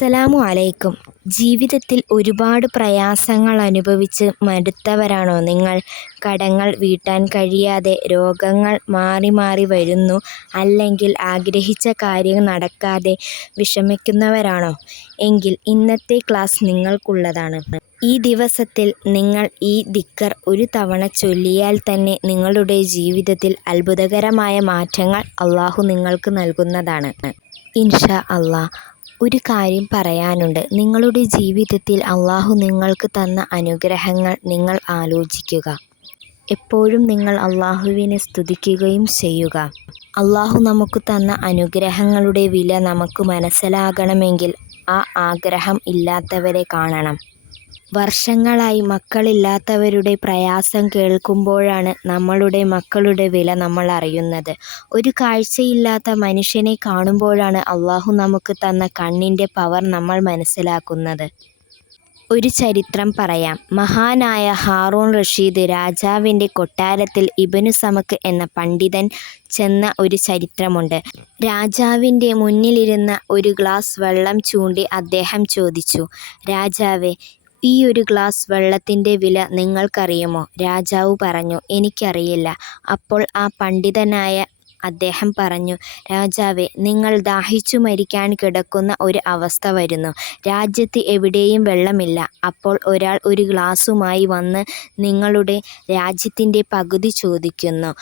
അസ്സലാമു അലൈക്കും. ജീവിതത്തിൽ ഒരുപാട് പ്രയാസങ്ങൾ അനുഭവിച്ച് മടുത്തവരാണോ നിങ്ങൾ? കടങ്ങൾ വീട്ടാൻ കഴിയാതെ രോഗങ്ങൾ മാറി മാറി വരുന്നു, അല്ലെങ്കിൽ ആഗ്രഹിച്ച കാര്യം നടക്കാതെ വിഷമിക്കുന്നവരാണോ? എങ്കിൽ ഇന്നത്തെ ക്ലാസ് നിങ്ങൾക്കുള്ളതാണ്. ഈ ദിവസത്തിൽ നിങ്ങൾ ഈ ദിക്ർ ഒരു തവണ ചൊല്ലിയാൽ തന്നെ നിങ്ങളുടെ ജീവിതത്തിൽ അത്ഭുതകരമായ മാറ്റങ്ങൾ അല്ലാഹു നിങ്ങൾക്ക് നൽകുന്നതാണ്. ഇൻഷാ അല്ലാഹ്. ഒരു കാര്യം പറയാനുണ്ട്. നിങ്ങളുടെ ജീവിതത്തിൽ അല്ലാഹു നിങ്ങൾക്ക് തന്ന അനുഗ്രഹങ്ങൾ നിങ്ങൾ ആലോചിക്കുക. എപ്പോഴും നിങ്ങൾ അല്ലാഹുവിനെ സ്തുതിക്കുകയും ചെയ്യുക. അല്ലാഹു നമുക്ക് തന്ന അനുഗ്രഹങ്ങളുടെ വില നമുക്ക് മനസ്സിലാകണമെങ്കിൽ ആ ആഗ്രഹം ഇല്ലാത്തവരെ കാണണം. വർഷങ്ങളായി മക്കളില്ലാത്തവരുടെ പ്രയാസം കേൾക്കുമ്പോഴാണ് നമ്മളുടെ മക്കളുടെ വില നമ്മൾ അറിയുന്നത്. ഒരു കാഴ്ചയില്ലാത്ത മനുഷ്യനെ കാണുമ്പോഴാണ് അല്ലാഹു നമുക്ക് തന്ന കണ്ണിൻ്റെ പവർ നമ്മൾ മനസ്സിലാക്കുന്നത്. ഒരു ചരിത്രം പറയാം. മഹാനായ ഹാറൂൺ റഷീദ് രാജാവിൻ്റെ കൊട്ടാരത്തിൽ ഇബ്നു സമക്ക് എന്ന പണ്ഡിതൻ ചെന്ന ഒരു ചരിത്രമുണ്ട്. രാജാവിൻ്റെ മുന്നിലിരുന്ന ഒരു ഗ്ലാസ് വെള്ളം ചൂണ്ടി അദ്ദേഹം ചോദിച്ചു, രാജാവേ, ഈ ഒരു ഗ്ലാസ് വെള്ളത്തിൻ്റെ വില നിങ്ങൾക്കറിയുമോ? രാജാവ് പറഞ്ഞു, എനിക്കറിയില്ല. അപ്പോൾ ആ പണ്ഡിതനായ അദ്ദേഹം പറഞ്ഞു, രാജാവേ, നിങ്ങൾ ദാഹിച്ചു മരിക്കാൻ കിടക്കുന്ന ഒരു അവസ്ഥ വരുന്നു. രാജ്യത്ത് എവിടെയും വെള്ളമില്ല. അപ്പോൾ ഒരാൾ ഒരു ഗ്ലാസുമായി വന്ന് നിങ്ങളുടെ രാജ്യത്തിൻ്റെ പകുതി ചോദിക്കുന്നു.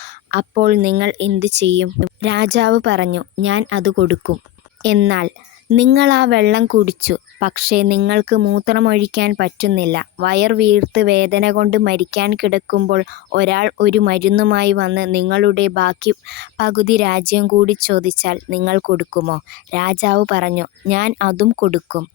അപ്പോൾ നിങ്ങൾ എന്തു ചെയ്യും? രാജാവ് പറഞ്ഞു, ഞാൻ അത് കൊടുക്കും. എന്നാൽ നിങ്ങൾ ആ വെള്ളം കുടിച്ചു, പക്ഷേ നിങ്ങൾക്ക് മൂത്രമൊഴിക്കാൻ പറ്റുന്നില്ല. വയർ വീർത്ത് വേദന കൊണ്ട് മരിക്കാൻ കിടക്കുമ്പോൾ ഒരാൾ ഒരു മരുന്നുമായി വന്ന് നിങ്ങളുടെ ബാക്കി പകുതി രാജ്യം കൂടി ചോദിച്ചാൽ നിങ്ങൾ കൊടുക്കുമോ? രാജാവ് പറഞ്ഞു, ഞാൻ അതും കൊടുക്കും.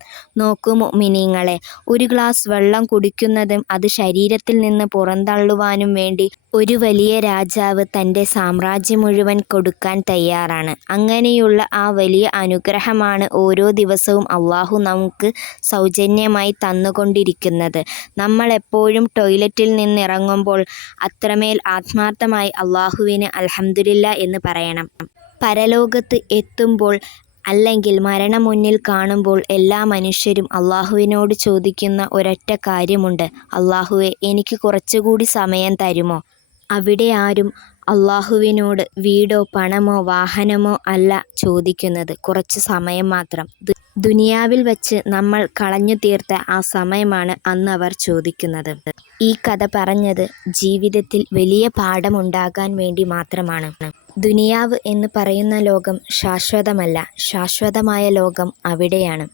നോക്കൂ മുഅ്മിനീങ്ങളെ, ഒരു ഗ്ലാസ് വെള്ളം കുടിക്കുന്നതും അത് ശരീരത്തിൽ നിന്ന് പുറന്തള്ളുവാനും വേണ്ടി ഒരു വലിയ രാജാവ് തൻ്റെ സാമ്രാജ്യം മുഴുവൻ കൊടുക്കാൻ തയ്യാറാണ്. അങ്ങനെയുള്ള ആ വലിയ അനുഗ്രഹമാണ് ഓരോ ദിവസവും അല്ലാഹു നമുക്ക് സൗജന്യമായി തന്നുകൊണ്ടിരിക്കുന്നത്. നമ്മൾ എപ്പോഴും ടോയ്ലറ്റിൽ നിന്നിറങ്ങുമ്പോൾ അത്രമേൽ ആത്മാർത്ഥമായി അല്ലാഹുവിന് അൽഹംദുലില്ലാ എന്ന് പറയണം. പരലോകത്ത് എത്തുമ്പോൾ അല്ലെങ്കിൽ മരണം മുന്നിൽ കാണുമ്പോൾ എല്ലാ മനുഷ്യരും അല്ലാഹുവിനോട് ചോദിക്കുന്ന ഒരൊറ്റ കാര്യമുണ്ട്, അല്ലാഹുവേ, എനിക്ക് കുറച്ചുകൂടി സമയം തരുമോ? അവിടെ ആരും അല്ലാഹുവിനോട് വീടോ പണമോ വാഹനമോ അല്ല ചോദിക്കുന്നത്, കുറച്ച് സമയം മാത്രം. ദുനിയാവിൽ വച്ച് നമ്മൾ കളഞ്ഞു തീർത്ത ആ സമയമാണ് അന്ന് അവർ ചോദിക്കുന്നത്. ഈ കഥ പറഞ്ഞത് ജീവിതത്തിൽ വലിയ പാഠമുണ്ടാകാൻ വേണ്ടി മാത്രമാണ്. ദുനിയാവ് എന്ന് പറയുന്ന ലോകം ശാശ്വതമല്ല. ശാശ്വതമായ ലോകം അവിടെയാണ്.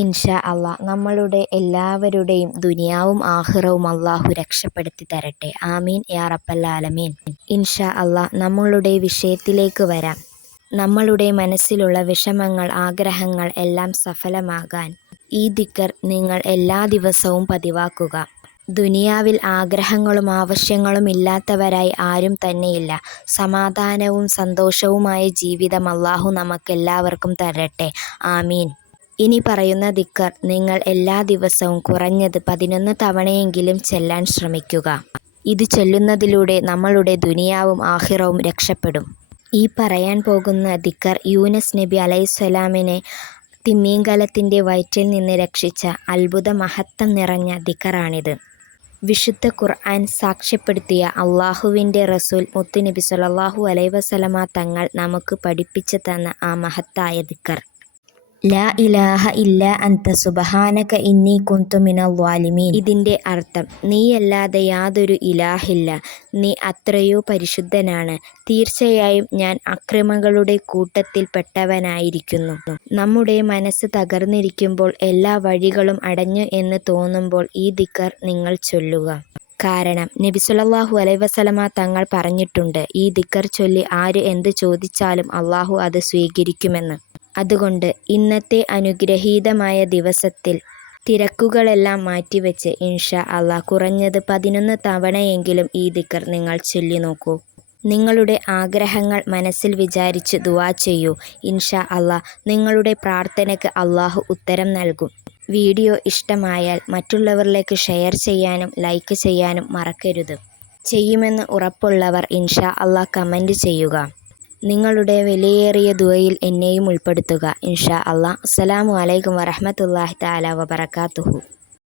ഇൻഷാ അല്ലാഹ് നമ്മളുടെ എല്ലാവരുടെയും ദുനിയാവും ആഖിറവും അല്ലാഹു രക്ഷപ്പെടുത്തി തരട്ടെ. ആമീൻ യാ റബ്ബൽ ആലമീൻ. ഇൻഷാ അല്ലാഹ് നമ്മളുടെ വിഷയത്തിലേക്ക് വരാം. നമ്മളുടെ മനസ്സിലുള്ള വിഷമങ്ങൾ, ആഗ്രഹങ്ങൾ എല്ലാം സഫലമാകാൻ ഈ ദിക്ർ നിങ്ങൾ എല്ലാ ദിവസവും പതിവാക്കുക. ദുനിയാവിൽ ആഗ്രഹങ്ങളും ആവശ്യങ്ങളും ഇല്ലാത്തവരായി ആരും തന്നെയില്ല. സമാധാനവും സന്തോഷവുമായ ജീവിതം അല്ലാഹു നമുക്കെല്ലാവർക്കും തരട്ടെ. ആമീൻ. ഇനി പറയുന്ന ദിക്ർ നിങ്ങൾ എല്ലാ ദിവസവും കുറഞ്ഞത് 11 തവണയെങ്കിലും ചെല്ലാൻ ശ്രമിക്കുക. ഇത് ചൊല്ലുന്നതിലൂടെ നമ്മളുടെ ദുനിയാവും ആഖിറവും രക്ഷപ്പെടും. ഈ പറയാൻ പോകുന്ന ദിക്ർ യൂനുസ് നബി അലൈഹിസ്സലാമിനെ തിമിംഗലത്തിൻ്റെ വയറ്റിൽ നിന്ന് രക്ഷിച്ച അത്ഭുത മഹത്വം നിറഞ്ഞ ദിക്റാണിത്. വിശുദ്ധ ഖുർആൻ സാക്ഷ്യപ്പെടുത്തിയ അല്ലാഹുവിൻ്റെ റസൂൽ മുത്തുനബി സ്വല്ലല്ലാഹു അലൈഹി വസല്ലമ തങ്ങൾ നമുക്ക് പഠിപ്പിച്ചു തന്ന ആ മഹത്തായ ദിക്ർ. ലാ ഇലാഹ ഇല്ലാ അൻത സുബ്ഹാനക ഇന്നി കുന്തു മിനൽ ളാലിമീൻ. ഇതിൻ്റെ അർത്ഥം, നീയല്ലാതെ യാതൊരു ഇലാഹില്ല, നീ അത്രയോ പരിശുദ്ധനാണ്, തീർച്ചയായും ഞാൻ അക്രമികളുടെ കൂട്ടത്തിൽ പെട്ടവനായിരിക്കുന്നു. നമ്മുടെ മനസ്സ് തകർന്നിരിക്കുമ്പോൾ, എല്ലാ വഴികളും അടഞ്ഞു എന്ന് തോന്നുമ്പോൾ ഈ ദിക്ർ നിങ്ങൾ ചൊല്ലുക. കാരണം നബി സ്വല്ലല്ലാഹു അലൈഹി വസല്ലമ തങ്ങൾ പറഞ്ഞിട്ടുണ്ട്, ഈ ദിക്ർ ചൊല്ലി ആര് എന്ത് ചോദിച്ചാലും അല്ലാഹു അത് സ്വീകരിക്കുമെന്ന്. അതുകൊണ്ട് ഇന്നത്തെ അനുഗ്രഹീതമായ ദിവസത്തിൽ തിരക്കുകളെല്ലാം മാറ്റിവെച്ച് ഇൻഷാ അല്ലാഹ് കുറഞ്ഞത് 11 തവണയെങ്കിലും ഈ ദിക്ർ നിങ്ങൾ ചൊല്ലി നോക്കൂ. നിങ്ങളുടെ ആഗ്രഹങ്ങൾ മനസ്സിൽ വിചാരിച്ച് ദുആ ചെയ്യൂ. ഇൻഷാ അല്ലാഹ് നിങ്ങളുടെ പ്രാർത്ഥനയ്ക്ക് അല്ലാഹു ഉത്തരം നൽകും. വീഡിയോ ഇഷ്ടമായാൽ മറ്റുള്ളവരിലേക്ക് ഷെയർ ചെയ്യാനും ലൈക്ക് ചെയ്യാനും മറക്കരുത്. ചെയ്യുമെന്ന് ഉറപ്പുള്ളവർ ഇൻഷാ അല്ലാഹ് കമൻറ്റ് ചെയ്യുക. നിങ്ങളുടെ വിലയേറിയ ദുആയിൽ എന്നെയും ഉൾപ്പെടുത്തുക ഇൻഷാ അല്ലാഹ്. അസ്സലാമു അലൈക്കും വറഹ്മത്തുള്ളാഹി തആല വബറകാതുഹു.